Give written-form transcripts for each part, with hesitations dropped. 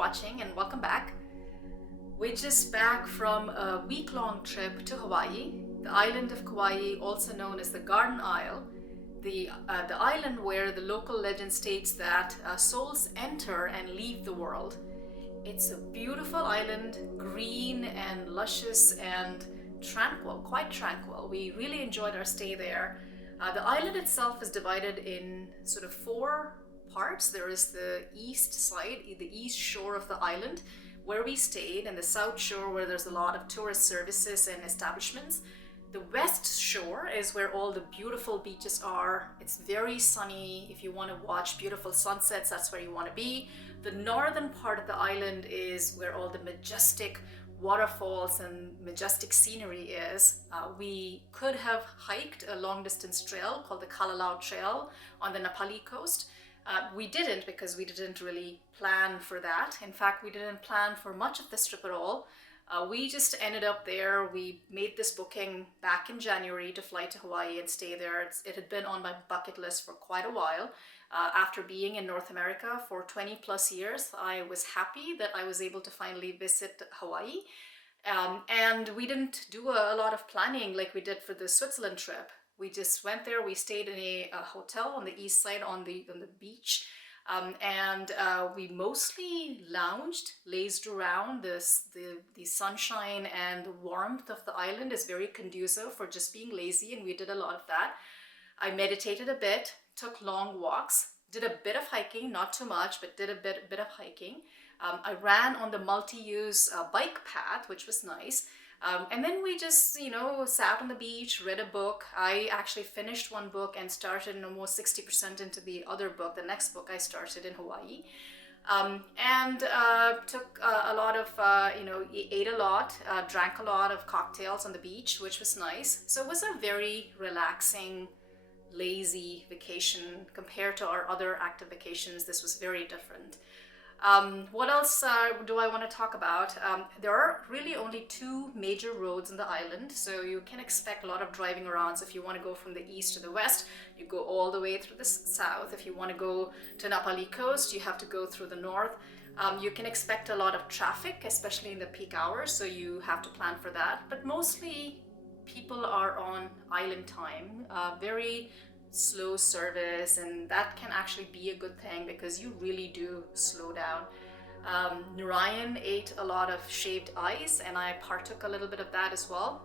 watching and welcome back. We're just back from a week-long trip to Hawaii, the island of Kauai, also known as the Garden Isle, the island where the local legend states that souls enter and leave the world. It's a beautiful island, green and luscious and tranquil, quite tranquil. We really enjoyed our stay there. The island itself is divided in sort of four parts. There is the east side, the east shore of the island, where we stayed, and the south shore where there's a lot of tourist services and establishments. The west shore is where all the beautiful beaches are. It's very sunny. If you want to watch beautiful sunsets, that's where you want to be. The northern part of the island is where all the majestic waterfalls and majestic scenery is. We could have hiked a long distance trail called the Kalalau Trail on the Napali coast. We didn't, because we didn't really plan for that. In fact, we didn't plan for much of this trip at all. We just ended up there. We made this booking back in January to fly to Hawaii and stay there. It had been on my bucket list for quite a while. After being in North America for 20 plus years, I was happy that I was able to finally visit Hawaii. And we didn't do a lot of planning like we did for the Switzerland trip. We just went there. We stayed in a hotel on the east side on the beach. We mostly lounged, lazed around. The sunshine and the warmth of the island is very conducive for just being lazy, and we did a lot of that. I meditated a bit, took long walks, did a bit of hiking, not too much, but did a bit of hiking. I ran on the multi-use bike path, which was nice. And then we just, sat on the beach, read a book. I actually finished one book and started almost 60% into the other book, the next book I started in Hawaii. Took a lot of, ate a lot, drank a lot of cocktails on the beach, which was nice. So it was a very relaxing, lazy vacation compared to our other active vacations. This was very different. What else do I want to talk about? There are really only two major roads in the island, so you can expect a lot of driving around. So if you want to go from the east to the west, you go all the way through the south. If you want to go to Napali Coast, you have to go through the north. You can expect a lot of traffic, especially in the peak hours, so you have to plan for that. But mostly people are on island time, very slow service, and that can actually be a good thing because you really do slow down. Narayan ate a lot of shaved ice, and I partook a little bit of that as well.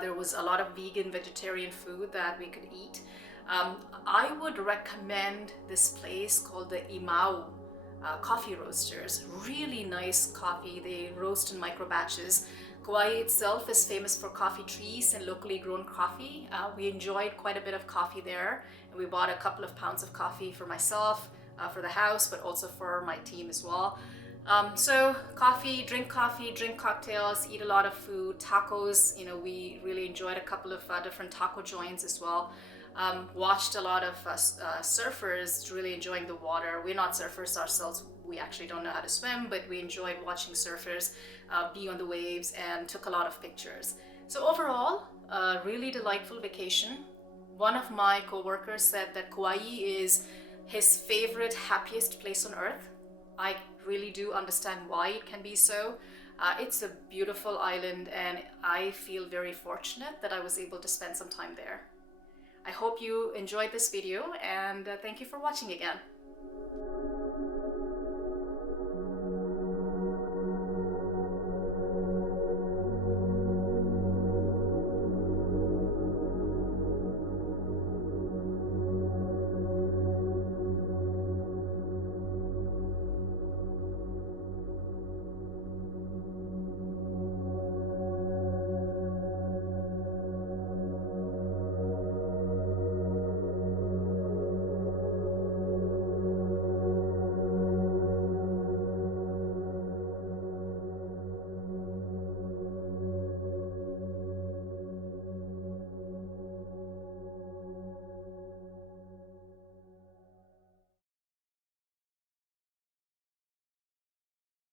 There was a lot of vegan, vegetarian food that we could eat. I would recommend this place called the Imau coffee roasters. Really nice coffee. They roast in micro batches. Kauai itself is famous for coffee trees and locally grown coffee. We enjoyed quite a bit of coffee there, and we bought a couple of pounds of coffee for myself, for the house, but also for my team as well. So drink cocktails, eat a lot of food, tacos. We really enjoyed a couple of different taco joints as well. Watched a lot of surfers really enjoying the water. We're not surfers ourselves. We actually don't know how to swim, but we enjoyed watching surfers be on the waves and took a lot of pictures. So overall, a really delightful vacation. One of my co-workers said that Kauai is his favorite, happiest place on earth. I really do understand why it can be so. It's a beautiful island, and I feel very fortunate that I was able to spend some time there. I hope you enjoyed this video, and thank you for watching again.